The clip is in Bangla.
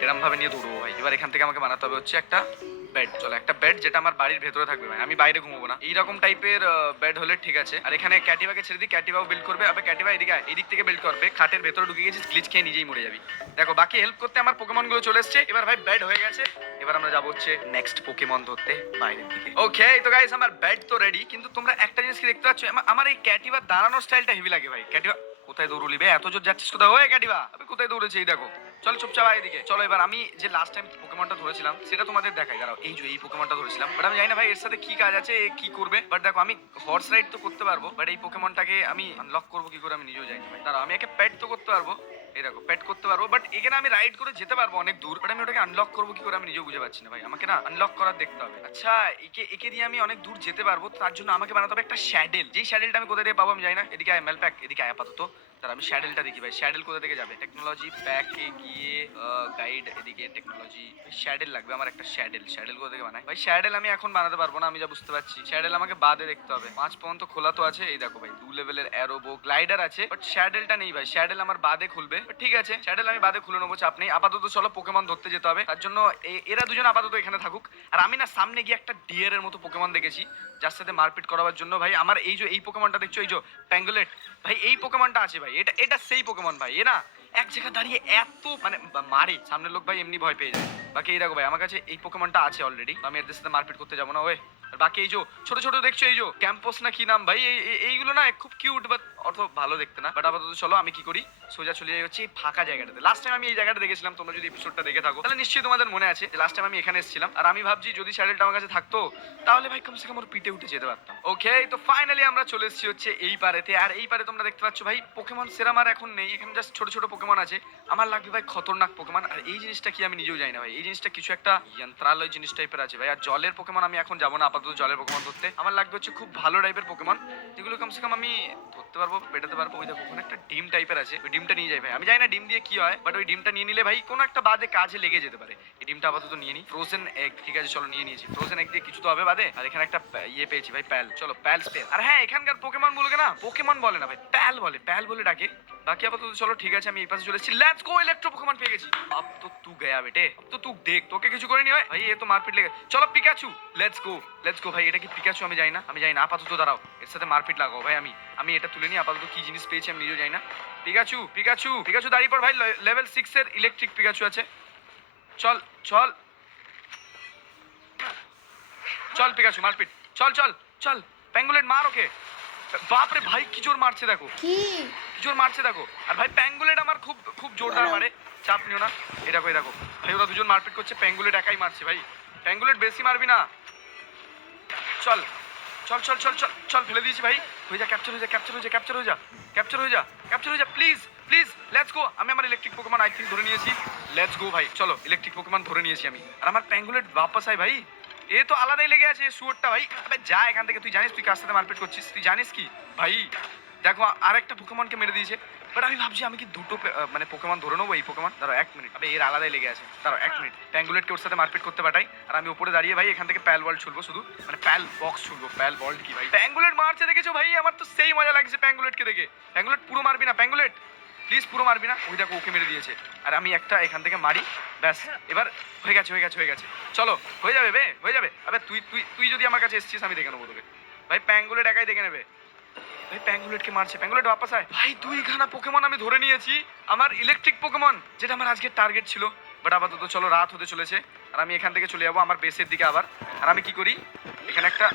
রাইট, এরকম ভাবে নিয়ে দৌড়বো ভাই। এবার এখান থেকে আমাকে বানাতে হবে হচ্ছে একটা বেড। চলো একটা বেড যেটা আমার বাড়ির ভেতরে থাকবে ভাই, আমি বাইরে ঘুমাবো না। এইরকম টাইপের বেড হলে ঠিক আছে। আর এখানে ক্যাটিভাকে ছেড়ে দিই, ক্যাটিভাও বিল্ড করবে। আবে ক্যাটিভা এদিকে এদিক থেকে বিল্ড করবে। খাটের ভেতরে ঢুকে গেছিস, গ্লিচ খেয়ে নিজেই মরে যাবি। দেখো বাকি হেল্প করতে আমার পোকেমন গুলো চলে এসছে। এবার ভাই বেড হয়ে গেছে, এবার আমরা যাবো হচ্ছে নেক্সট পোকেমন ধরতে বাইরের দিকে। ওকে তো গাইস আমার বেড তো রেডি, কিন্তু তোমরা একটা জিনিস কি দেখতে পাচ্ছ, আমার এই ক্যাটিভার দাঁড়ানোর স্টাইলটা হেভি লাগে ভাই। ক্যাটিভা কোথায় দৌড়লি বে, এত জোর যাচ্ছিস কোথায়? ওই ক্যাটিভা আমি কোথায় দৌড়েছি এই দেখো। চল চুপচাপ এদিকে চলো। এবার আমি যে লাস্ট টাইম পোকেমনটা ধরেছিলাম সেটা তোমাদের দেখাই, দাঁড়াও। এই যে এই পোকেমনটা ধরেছিলাম, বাট আমি জানি না ভাই এর সাথে কি কাজ আছে, কি করবে। বাট দেখো আমি হর্স রাইড তো করতে পারবো, বাট এই পোকেমনটাকে আমি আনলক করবো কি করে আমি নিজেও জানি না ভাই। দাঁড়াও আমি একে পেট তো করতে পারবো, এই দেখো পেট করতে পারবো, বাট এখানে আমি রাইড করে যেতে পারবো অনেক দূর, বাট আমি ওটাকে আনলক করবো কি করে আমি নিজেও বুঝে পাচ্ছি না ভাই। আমাকে না আনলক করার দেখতে হবে। আচ্ছা একে দিয়ে আমি অনেক দূর যেতে পারবো, তার জন্য আমাকে বানাতে হবে একটা শ্যাডেল। যেই শ্যাডেলটা আমি কোথায় দিয়ে পাবো আমি জানি না। এদিকে আয় মেলপ্যাক, এদিকে আয় আপাতত। তার আমি শ্যাডেলটা দেখি ভাই, শ্যাডেল কোথা থেকে যাবে? টেকনোলজি প্যাকে গিয়ে গাইড, এদিকে টেকনোলজি। শ্যাডেল লাগবে আমার একটা, শ্যাডেল। শ্যাডেল কোথা থেকে বানায় ভাই? শ্যাডেল আমি এখন বানাতে পারবো না, আমি যা বুঝতে পারছি। শ্যাডেল আমাকে বাদে দেখতে হবে। 5 পর্যন্ত খোলা তো আছে, এই দেখো ভাই 2 লেভেলের অ্যারোবো গ্লাইডার আছে, বাট শ্যাডেলটা নেই ভাই। শ্যাডেল আমার বাদে খুলবে, ঠিক আছে শ্যাডেল আমি বাদে খুলে নেবো, চাপ নেই। আপাতত চলো পোকেমন ধরতে যেতে হবে, তার জন্য এরা দুজন আপাতত এখানে থাকুক। আর আমি না সামনে গিয়ে একটা ডিয়ার এর মতো পোকেমন দেখেছি, যার সাথে মারপিট করাবার জন্য ভাই আমার এই যে এই পোকেমনটা দেখছো, এই যে প্যাঙ্গুলেট ভাই, এই পোকেমনটা আছে ভাই। এটা এটা সেই পোকেমন ভাই। এ না এক জায়গায় দাঁড়িয়ে এত মানে মারে সামনের লোক ভাই, এমনি ভয় পেয়ে যায়। বাকি এই দেখো ভাই আমার কাছে এই পোকেমনটা আছে অলরেডি, আমি এদের সাথে মারপিট করতে যাবো না ওই। আর বাকি এই যে ছোট ছোট দেখছো, এই যে ক্যাম্পস না কি নাম ভাই, এইগুলো না খুব কিউট, বাট অত ভালো দেখতে না। বাট আপাতত চলো আমি কি করি, সোজা চলে যাই হচ্ছে এই ফাঁকা জায়গাটাতে। লাস্ট টাইম আমি এই জায়গাটা দেখেছিলাম, তোমরা যদি এপিসোডটা দেখে থাকো তাহলে নিশ্চয়ই তোমাদের মনে আছে যে লাস্ট টাইম আমি এখানে এসেছিলাম। আর আমি ভাবছি যদি শ্যাডেলটা আমার কাছে থাকতো তাহলে ভাই কমসে কম ওর পিঠে উঠে যেতে পারতাম। ওকে তো ফাইনালি আমরা চলে এসেছি হচ্ছে এই পারেতে। আর এই পারে তোমরা দেখতে পাচ্ছ ভাই পোকেমন সেরাম আর এখন নেই, এখানে জাস্ট ছোট ছোট পোকেমন আছে। আমার লাগবে ভাই খতরনাক পোকেমন। আর এই জিনিসটা কি আমি নিজেও জানি না ভাই, এই জিনিসটা কিছু একটা যন্ত্রালয় জিনিস টাইপের আছে ভাই। আর জলের পোকেমন আমি এখন যাবো না আপাতত জলের পোকেমন ধরতে। আমার লাগবে হচ্ছে খুব ভালো টাইপের পোকেমন, যেগুলো কমসে কম আমি ধরতে পারবো, পেটাতে পারবো। ওই দেখো ওখানে একটা ডিম টাইপের আছে, ওই ডিমটা নিয়ে যাই ভাই। আমি জানি না ডিম দিয়ে কি হয়, বাট ওই ডিমটা নিয়ে নিলে ভাই কোনো একটা বাদে কাজে লেগে যেতে পারে। এই ডিমটা আপাতত নিয়ে নিই। ফ্রোজেন এগ, ঠিক আছে চলো নিয়ে নিয়েছি। ফ্রোজেন এগ দিয়ে কিছু তো হবে বাদে। আর এখানে একটা ইয়ে পেয়েছি ভাই, প্যাল। চলো প্যাল স্পেল। আর হ্যাঁ এখানকার পোকেমন বলবে না, পোকেমন বলে না ভাই, প্যাল বলে, প্যাল বলে ডাকে। বাকি আপাতত চলো ঠিক আছে, আমি এই পাশে চলে এসেছি। লেটস গো, ইলেকট্রো পোকেমন পেয়ে গেছি। আব তো তু গয়া বেটে, আব তো তু দেখ, তোকে কিছু করে নি হয় ভাই, এ তো মারপিট লেগে। চলো Pikachu, let's go let's go ভাই। এটা কি পিকাচু? আমি জানি না, আমি জানি না। আপাতত দাঁড়াও, এর সাথে মারপিট লাগাও ভাই। আমি এটা তুলে নিই। আপাতত কি জিনিস পেয়েছি আমি নিজেও জানি না। পিকাচু পিকাচু পিকাচু দাঁড়িয়ে পড় ভাই, লেভেল 6 এর ইলেকট্রিক পিকাচু আছে। চল চল চল পিকাচু মারপিট, চল চল চল। প্যাঙ্গুলেট মার ওকে। বাপরে ভাই কি জোর মারছে দেখো, কি কি জোর মারছে দেখো। আর ভাই প্যাঙ্গুলেট আমার খুব খুব জোরদার মারে, চাপ নিও না। এই দেখো এই দেখো ভাই, ওরা দুজন মারপিট করছে, প্যাঙ্গুলেট একাই মারছে ভাই। প্যাঙ্গুলেট বেশি মারবি না। চল চল চল চল চল চল, ফেলে দিয়েছি ভাই। হয়ে যা, ক্যাপচার হয়ে যা, ক্যাপচার হয়ে যা, ক্যাপচার হয়ে যা, ক্যাপচার হয়ে যা, ক্যাপচার হয়ে যা, প্লিজ প্লিজ। লেটস গো, আমি আমার ইলেকট্রিক পোকেমন আই থিঙ্ক ধরে নিয়েছি। লেটস গো ভাই, চলো ইলেকট্রিক পোকেমন ধরে নিয়েছি আমি। আর আমার প্যাঙ্গুলেট বাপাস আয় ভাই। এ তো আলাদাই লেগে আছে শুয়োরটা ভাই। আবে যা এখান থেকে, তুই জানিস তুই কার সাথে মারপিট করছিস? তুই জানিস কি ভাই? দেখো আরেকটা পোকেমনকে মেরে দিয়েছে। বাট আমি ভাবছি আমি কি দুটো মানে পোকেমন ধরে নেবো এই পোকেমন। দাঁড়াও 1 মিনিট, আবে এর আলাদাই লেগে আছে। দাঁড়াও 1 মিনিট, প্যাঙ্গুলেটকে ওর সাথে মারপিট করতে পাঠাই। আর আমি উপরে দাঁড়িয়ে ভাই এখান থেকে প্যাল বল ছুলবো, শুধু মানে প্যাল বক্স ছুলবো। প্যাল বল কি ভাই? প্যাঙ্গুলেট মারছে দেখেছো ভাই? আমার তো সেই মজা লাগছে প্যাঙ্গুলেটকে দেখে। প্যাঙ্গুলেট পুরো মারবি না, প্যাঙ্গুলেট প্লিজ পুরো মারবি না। ওই দেখো ওকে মেরে দিয়েছে। আর আমি একটা এখান থেকে মারি, ব্যাস এবার হয়ে গেছে হয়ে গেছে হয়ে গেছে। চলো হয়ে যাবে বে, হয়ে যাবে। আবে তুই তুই তুই যদি আমার কাছে এসেছিস আমি দেখে নেবো তোকে ভাই। প্যাঙ্গুলেট একাই দেখে নেবে ভাই। প্যাঙ্গুলেটকে মারছে, প্যাঙ্গুলেট বাপাস আয় ভাই। 2খানা পোকেমন আমি ধরে নিয়েছি, আমার ইলেকট্রিক পোকেমন, যেটা আমার আজকের টার্গেট ছিল। বাট আপাতত চলো রাত হতে চলেছে, আর আমি এখান থেকে চলে যাবো আমার বেসের দিকে আবার। আর আমি কি করি, এখানে একটা